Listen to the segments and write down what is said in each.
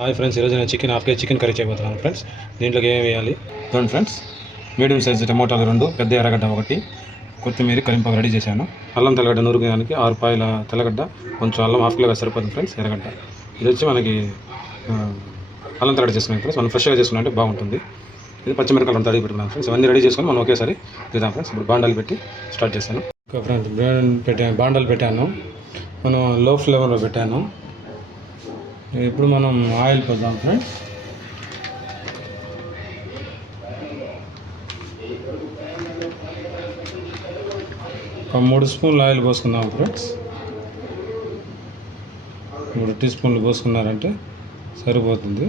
Hi friends ఈరోజు నేను chicken half KG chicken curry చేయబోతున్నాను ఫ్రెండ్స్. దీంట్లోకి ఏమేమి వేయాలి? చూడండి ఫ్రెండ్స్ మీడియం సైజు టమోటాలు రెండు పెద్ద ఎర్రగడ్డ ఒకటి కొత్తిమీర కరింపాకు రెడీ చేశాను. అల్లం తెల్లగడ్డ నూరుకోవడానికి ఆరు పాయల తెల్లగడ్డ కొంచెం అల్లం హాఫ్ కిలోగా సరిపోతుంది ఫ్రెండ్స్ ఎర్రగడ్డ. ఇది వచ్చి మనకి అల్లం తెల్లగడ్డ చేసుకున్నాం ఫ్రెండ్స్. మనం ఫ్రెష్గా చేసుకున్నట్టే బాగుంటుంది. ఇది పచ్చిమిరకాయలు రెడీ పెట్టుకున్నాం ఫ్రెండ్స్. ఇవన్నీ రెడీ చేసుకొని మనం ఒకేసారి దిద్దాం ఫ్రెండ్స్. ఇప్పుడు బాండాలు పెట్టి స్టార్ట్ చేశాను ఫ్రెండ్స్ బాండాలు పెట్టాను. మనం లో ఫ్లేవర్లో పెట్టాను. ఇప్పుడు మనం ఆయిల్ పోద్దాం ఫ్రెండ్స్ ఒక మూడు స్పూన్లు ఆయిల్ పోసుకుందాం ఫ్రెండ్స్ మూడు టీ స్పూన్లు పోసుకున్నారంటే సరిపోతుంది.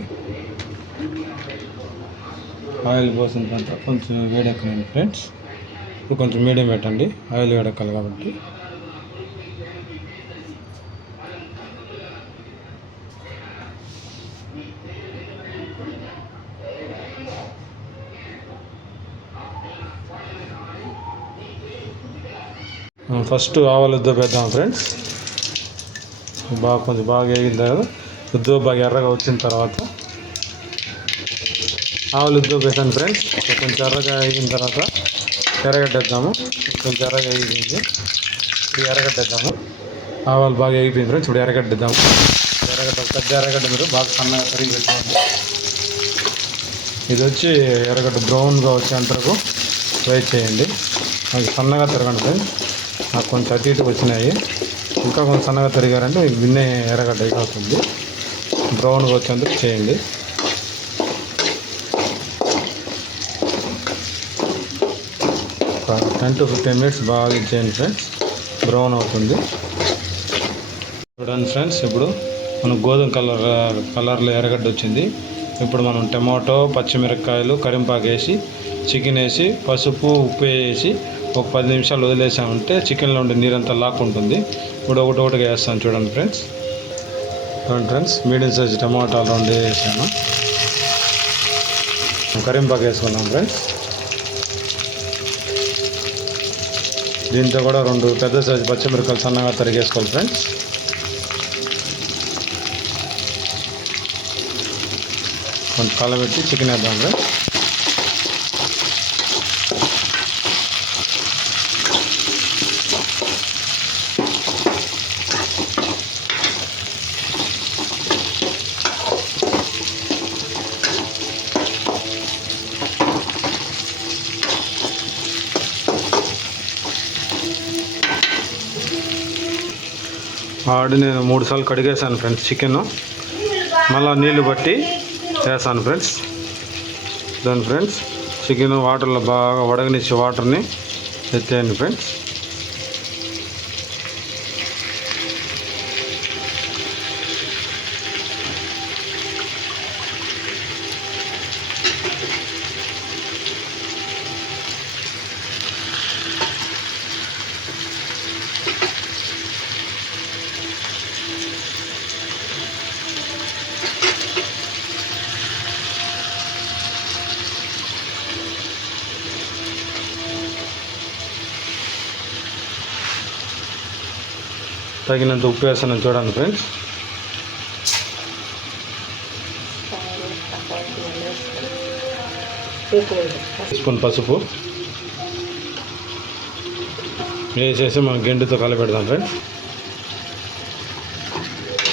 ఆయిల్ పోసిన తర్వాత కొంచెం వేడెక్కనండి ఫ్రెండ్స్ ఇప్పుడు కొంచెం మీడియం పెట్టండి. ఆయిల్ వేడెక్కాలి కాబట్టి. ఫస్ట్ ఆవాలు ఉద్ద పెడదాం ఫ్రెండ్స్. బాగా కొంచెం బాగా వేగిన తర్వాత ఉద్దో బాగా ఎర్రగా వచ్చిన తర్వాత ఆవులు ఉద్దు పెట్టాను ఫ్రెండ్స్. కొంచెం ఎర్రగా వేగిన తర్వాత ఎర్రగడ్డేద్దాము. కొంచెం ఎర్రగా వేగింది. ఇప్పుడు ఎర్రగడ్డేద్దాము. ఆవాలు బాగా వేగిపోయింది ఫ్రెండ్స్. ఇప్పుడు ఎర్రగడ్డేద్దాము. ఎర్రగడ్డ పెద్ద ఎర్రగడ్డ మీరు బాగా సన్నగా తరిగి పెట్టుకోండి. ఇది వచ్చి ఎర్రగడ్డ బ్రౌన్గా వచ్చేంత వరకు ఫ్రై చేయండి. అది సన్నగా తిరగండి ఫ్రెండ్స్. నాకు కొంచెం అటు ఇటు వచ్చినాయి. ఇంకా కొంచెం సన్నగా తిరిగారంటే విన్నే ఎర్రగడ్డ అవుతుంది. బ్రౌన్గా వచ్చేందుకు చేయండి. టెన్ టు ఫిఫ్టీన్ మినిట్స్ బాగా ఇచ్చేయండి ఫ్రెండ్స్ బ్రౌన్ అవుతుంది. చూడండి ఫ్రెండ్స్ ఇప్పుడు మనం గోధుమ కలర్ కలర్లో ఎర్రగడ్డ వచ్చింది. ఇప్పుడు మనం టమాటో పచ్చిమిరపకాయలు కరింపాకు వేసి చికెన్ వేసి పసుపు ఉప్పు వేసి ఒక పది నిమిషాలు వదిలేసామంటే చికెన్లో ఉండే నీరంతా లాక్కుంటుంది. ఇప్పుడు ఒకటి ఒకటిగా వేస్తాను చూడండి ఫ్రెండ్స్. చూడండి ఫ్రెండ్స్ మీడియం సైజ్ టమాటాలు రెండు వేసాను. కరింపాకు వేసుకున్నాం ఫ్రెండ్స్. దీంతో కూడా రెండు పెద్ద సైజు పచ్చిమిరపకాయలు సన్నగా తరిగేసుకోవాలి ఫ్రెండ్స్. కొంచెం కలబెట్టి చికెన్ వేద్దాం ఫ్రెండ్స్. ఆడి నేను మూడు సార్లు కడిగేసాను ఫ్రెండ్స్ చికెన్ మళ్ళీ నీళ్ళు బట్టి వేసాను ఫ్రెండ్స్ దాని ఫ్రెండ్స్ చికెన్ వాటర్లో బాగా వడగనిచ్చి వాటర్ని ఎత్తేయండి ఫ్రెండ్స్ తగినంత ఉప్పు వేసాను చూడండి ఫ్రెండ్స్. స్పూన్ పసుపు. వేసేసి మనం గెంటుతో కలపెడదాం ఫ్రెండ్స్.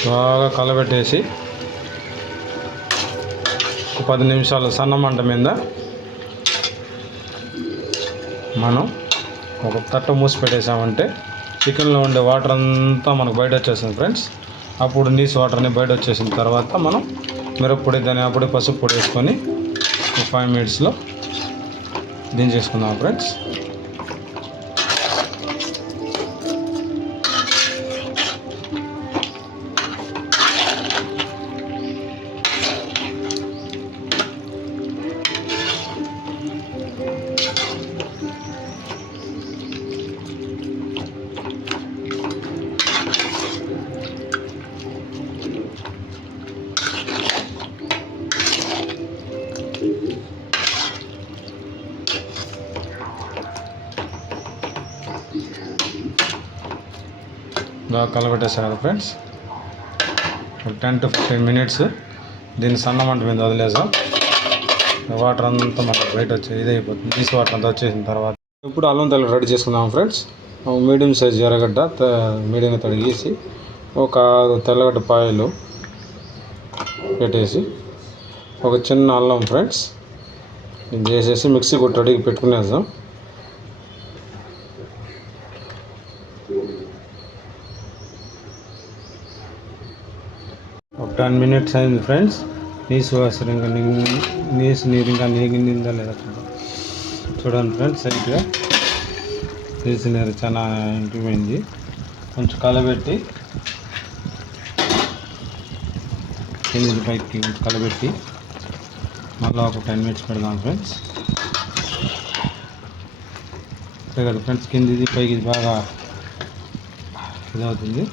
బాగా కలబెట్టేసి ఒక పది నిమిషాలు సన్న మంట మీద మనం ఒక తట్ట మూసి పెట్టేసామంటే చికెన్లో ఉండే వాటర్ అంతా మనకు బయట వచ్చేసింది ఫ్రెండ్స్. అప్పుడు నీసు వాటర్ని బయట వచ్చేసిన తర్వాత మనం మిరప్పొడి ధనియా పొడి పసుపు పొడి వేసుకొని ఫైవ్ మినిట్స్లో దించేసుకుందాం ఫ్రెండ్స్. బాగా కలబెట్టేసారు ఫ్రెండ్స్. ఒక టెన్ టు ఫిఫ్టీన్ మినిట్స్ దీన్ని సన్న మంట మీద వదిలేసాం. వాటర్ అంతా మనకు బయట వచ్చే ఇది అయిపోతుంది. తీసి వాటర్ అంతా వచ్చేసిన తర్వాత ఇప్పుడు అల్లం తెల్ల రెడీ చేసుకుందాం ఫ్రెండ్స్. మీడియం సైజ్ ఎర్రగడ్డ మీడియంగా తడిగేసి ఒక ఆరు తెల్లగడ్డ పాయలు పెట్టేసి ఒక చిన్న అల్లం ఫ్రెండ్స్ ఇది చేసేసి మిక్సీ కొట్టి అడిగి పెట్టుకునేద్దాం. టెన్ మినిట్స్ అయింది ఫ్రెండ్స్. నీసు వాసన ఇంకా నీసు నీరు ఇంకా నీగిందా లేదా చూడండి ఫ్రెండ్స్ సైట్గా నీసు నీరు చాలా ఇంటిపోయింది కొంచెం కలబెట్టి కింది పైకి కలబెట్టి మళ్ళీ ఒక టెన్ మినిట్స్ పెడదాం ఫ్రెండ్స్. అంతే కదా ఫ్రెండ్స్ కిందిది పైకి ఇది బాగా ఇదవుతుంది.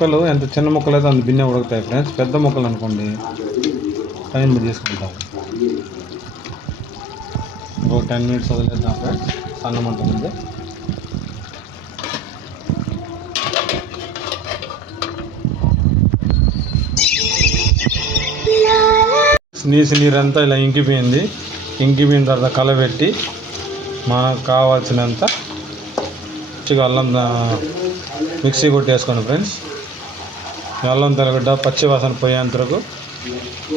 ముక్కలు ఎంత చిన్న ముక్కలు అయితే అంత బిన్నె ఉడుకుతాయి ఫ్రెండ్స్ పెద్ద ముక్కలు అనుకోండి టైం తీసుకుంటాం. ఒక టెన్ మినిట్స్ వదిలేద్దాం ఫ్రెండ్స్ సన్న మంట ఉంది నీసి నీరంతా ఇలా ఇంకిపోయింది. ఇంకిపోయిన తర్వాత కలబెట్టి మనకు కావాల్సినంత మంచిగా అల్లం మిక్సీ కొట్టేసుకోండి ఫ్రెండ్స్ అల్లం తెల్లగడ్డ పచ్చి వాసన పోయేంత వరకు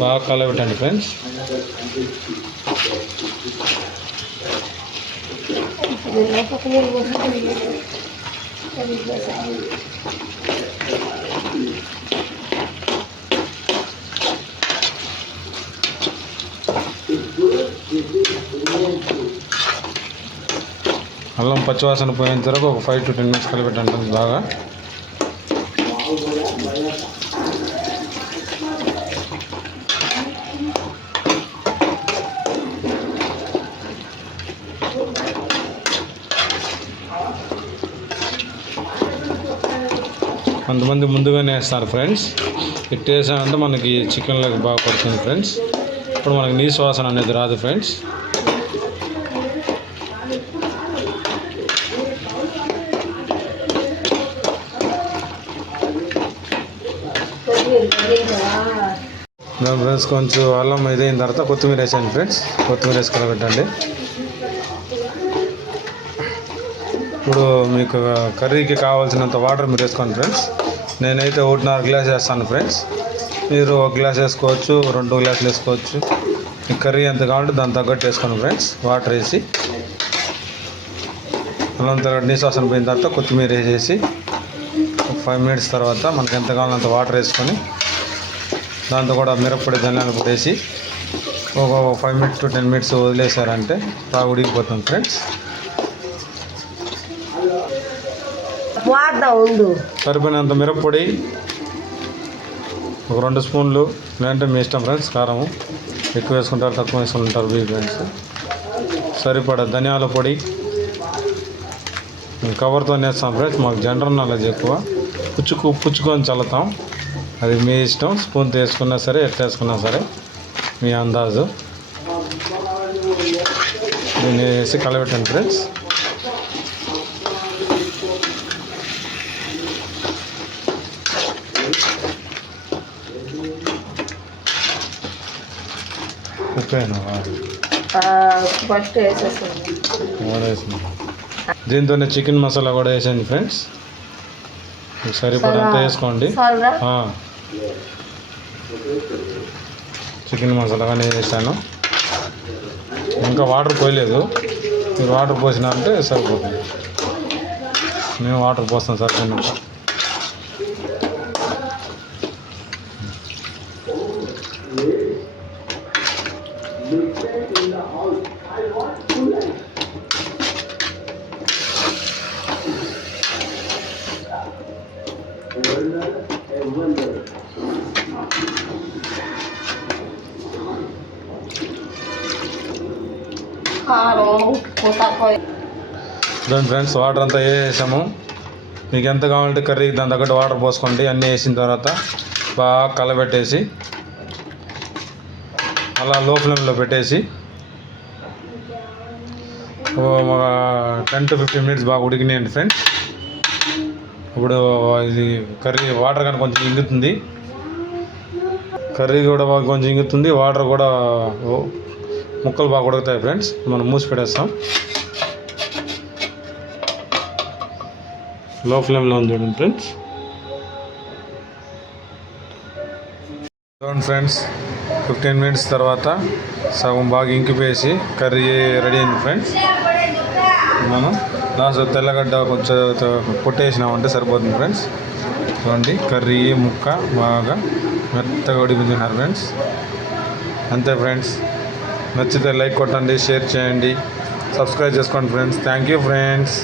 బాగా కలబెట్టండి ఫ్రెండ్స్. అల్లం పచ్చివాసన పోయేంత వరకు ఒక ఫైవ్ టు టెన్ మినిట్స్ కలిపెట్టండి బాగా. కొంతమంది ముందుగానే వేస్తారు ఫ్రెండ్స్ ఇట్ వేసామంటే మనకి చికెన్లోకి బాగా పడుతుంది ఫ్రెండ్స్ ఇప్పుడు మనకి నీసు వాసన అనేది రాదు ఫ్రెండ్స్ ఫ్రెండ్స్ కొంచెం అల్లం ఇదైన తర్వాత కొత్తిమీర వేసాను ఫ్రెండ్స్. కొత్తిమీర వేసి పెట్టండి ఇప్పుడు మీకు కర్రీకి కావాల్సినంత వాటర్ మీరు వేసుకోండి ఫ్రెండ్స్. నేనైతే ఒకటిన్నర గ్లాస్ వేస్తాను ఫ్రెండ్స్. మీరు ఒక గ్లాస్ వేసుకోవచ్చు రెండు గ్లాసులు వేసుకోవచ్చు. మీ కర్రీ ఎంత కావాలంటే దాని తగ్గట్టు వేసుకోండి ఫ్రెండ్స్. వాటర్ వేసి. అల్లం తర్వాత నీసాసన పోయిన తర్వాత కొత్తిమీర వేసేసి ఫైవ్ మినిట్స్ తర్వాత మనకు ఎంత కావాలో అంత వాటర్ వేసుకొని దాంతో కూడా మిరప్పొడి ధనియాల పొడి వేసి ఒక five minutes to ten minutes వదిలేసారంటే బాగా ఉడికిపోతుంది ఫ్రెండ్స్ సరిపోయినంత మిరప్పొడి ఒక రెండు స్పూన్లు లేదంటే మీ ఇష్టం ఫ్రెండ్స్ కారం ఎక్కువ వేసుకుంటారు తక్కువ వేసుకుంటారు మీ ఫ్రెండ్స్ సరిపడా ధనియాల పొడి. కవర్తో వేస్తాం ఫ్రెండ్స్ మాకు జనరల్ నాలెడ్జ్ ఎక్కువ. పుచ్చుకు పుచ్చుకొని చల్లుతాం. అది మీ ఇష్టం స్పూన్ వేసుకున్నా సరే ఎట్లా వేసుకున్నా సరే మీ అందాజు. దీన్ని వేసి కలబెట్టండి ఫ్రెండ్స్. ఫస్ట్ వేసిన దీంతోనే చికెన్ మసాలా కూడా వేసాను ఫ్రెండ్స్. సరిపడంత వేసుకోండి. చికెన్ మసాలా కానీ వేసాను ఇంకా వాటర్ పోయలేదు. మీరు వాటర్ పోసినారంటే సరిపోతుంది. మేము వాటర్ పోస్తాం సరిపోయినంత కారం ఉప్పు తక్కువ. దాని ఫ్రెండ్స్ వాటర్ అంతా వేసాము మీకు ఎంత కావాలంటే కర్రీ దాని తగ్గట్టు వాటర్ పోసుకోండి. అన్నీ వేసిన తర్వాత బాగా కలబెట్టేసి అలా లో ఫ్లేమ్లో పెట్టేసి టెన్ టు ఫిఫ్టీన్ మినిట్స్ బాగా ఉడికినాయండి ఫ్రెండ్స్ ఇప్పుడు ఇది కర్రీ వాటర్ కానీ కొంచెం ఇంగుతుంది. కర్రీ కూడా బాగా కొంచెం ఇంగుతుంది. వాటర్ కూడా ముక్కలు బాగా ఉడుకుతాయి ఫ్రెండ్స్. మనం మూసి పెట్టేస్తాం. లో ఫ్లేమ్లో ఉంది చూడండి ఫ్రెండ్స్. చూడండి ఫ్రెండ్స్ ఫిఫ్టీన్ మినిట్స్ తర్వాత సగం బాగా ఇంకిపోయేసి కర్రీ రెడీ అయింది ఫ్రెండ్స్. మనం లాస్ట్ తెల్లగడ్డ కొంచెం కొట్టేసినామంటే సరిపోతుంది ఫ్రెండ్స్. చూడండి కర్రీ ముక్క బాగా మెత్తగా ఉడికించినారు ఫ్రెండ్స్. అంతే ఫ్రెండ్స్. నచ్చితే లైక్ కొట్టండి షేర్ చేయండి. సబ్స్క్రైబ్ చేసుకోండి ఫ్రెండ్స్. Thank you friends.